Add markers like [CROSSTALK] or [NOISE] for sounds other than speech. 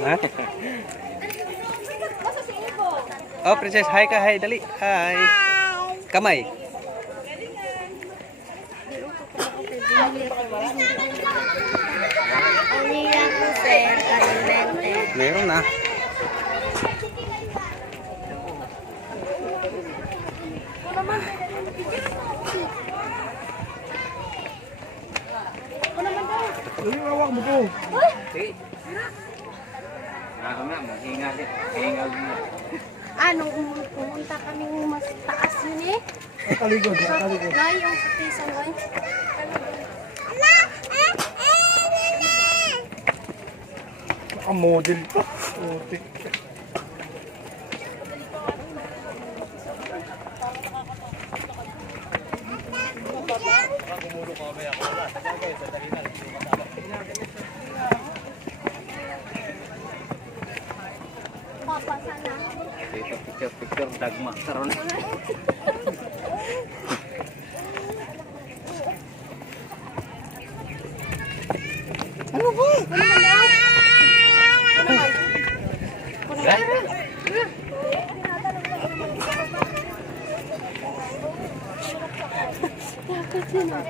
Ha? [LAUGHS] Oh, princess, hi ka, hi, dali. Hi. Kamay. Aniya ko, sir. Kalimente. Meron na. Yung awak mo ko. Ako na, mahinga din. Hinga din. [LAUGHS] Ah, nung pumunta kami mas taas yun eh. Kaligod, Sa kaligod. Guy, yung sa Tisan Guy. Naka-model pa. Putik. Dito, picture, picture, dagma. Karoon. Ano ba? Ano naman? Ano naman?